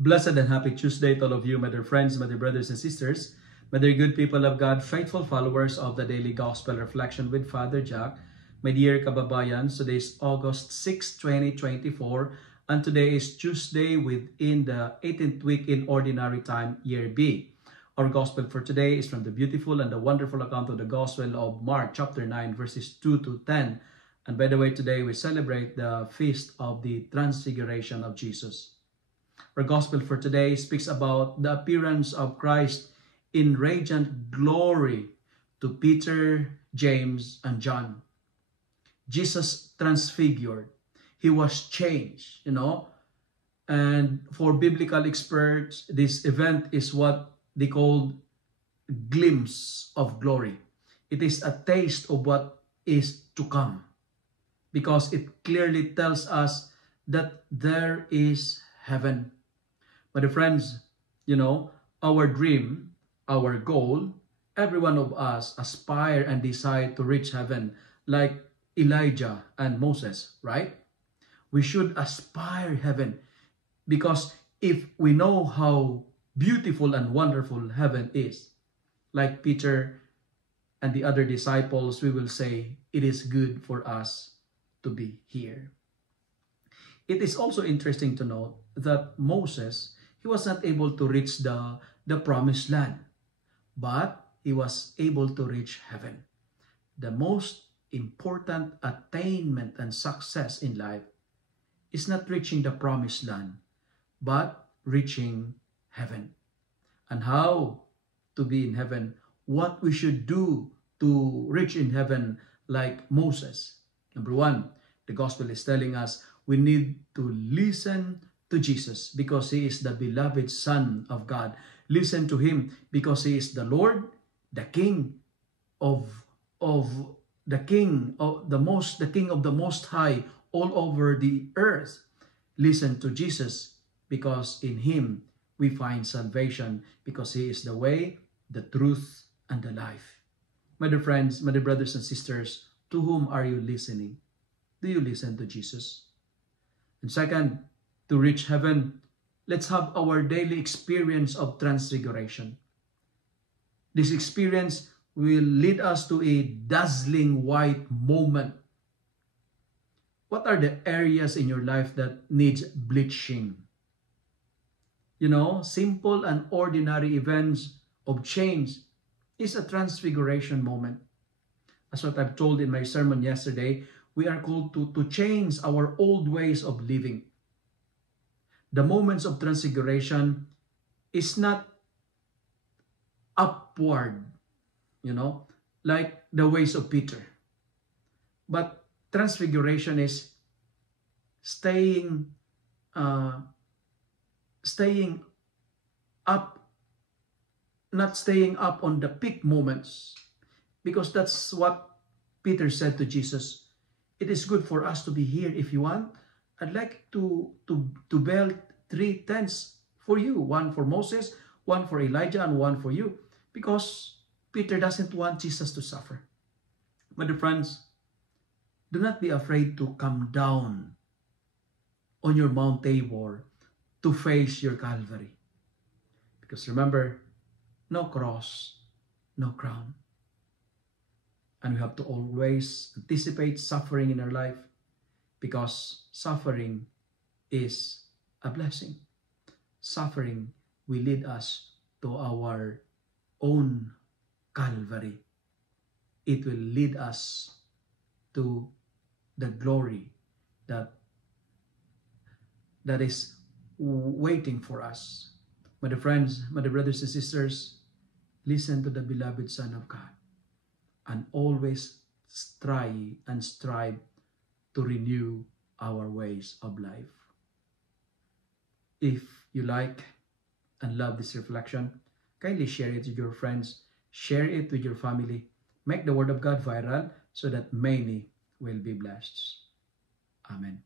Blessed and happy Tuesday to all of you, my dear friends, my dear brothers and sisters, my dear good people of God, faithful followers of the Daily Gospel Reflection with Father Jack. My dear kababayan, today is August 6, 2024, and today is Tuesday within the 18th week in Ordinary Time, Year B. Our Gospel for today is from the beautiful and the wonderful account of the Gospel of Mark, chapter 9, verses 2 to 10. And by the way, today we celebrate the feast of the Transfiguration of Jesus. Our Gospel for today speaks about the appearance of Christ in radiant glory to Peter, James, and John. Jesus transfigured. He was changed, And for biblical experts, this event is what they call glimpse of glory. It is a taste of what is to come, because it clearly tells us that there is heaven. But friends, our dream, our goal, every one of us aspire and desire to reach heaven like Elijah and Moses, right? We should aspire heaven, because if we know how beautiful and wonderful heaven is, like Peter and the other disciples, we will say it is good for us to be here. It is also interesting to note that Moses, he was not able to reach the promised land, but he was able to reach heaven. The most important attainment and success in life is not reaching the promised land, but reaching heaven. And how to be in heaven, what we should do to reach in heaven like Moses. Number one, the gospel is telling us we need to listen to Jesus because he is the beloved Son of God. Listen to him because he is the Lord, the King of the King of the Most High all over the earth. Listen to Jesus because in him we find salvation, because he is the way, the truth, and the life. My dear friends, my dear brothers and sisters, to whom are you listening? Do you listen to Jesus? And second, to reach heaven, let's have our daily experience of transfiguration. This experience will lead us to a dazzling white moment. What are the areas in your life that needs bleaching? Simple and ordinary events of change is a transfiguration moment. As what I've told in my sermon yesterday, we are called to change our old ways of living. The moments of transfiguration is not upward, like the ways of Peter. But transfiguration is staying up, not staying up on the peak moments, because that's what Peter said to Jesus. It is good for us to be here. If you want, I'd like to build 3 tents for you, one for Moses, one for Elijah, and one for you, because Peter doesn't want Jesus to suffer. My dear friends, do not be afraid to come down on your Mount Tabor to face your Calvary. Because remember, no cross, no crown. And we have to always anticipate suffering in our life, because suffering is a blessing. Suffering will lead us to our own Calvary. It will lead us to the glory that is waiting for us. My dear friends, my dear brothers and sisters, listen to the beloved Son of God and always strive to renew our ways of life. If you like and love this reflection, kindly share it with your friends, share it with your family, make the word of God viral so that many will be blessed. Amen.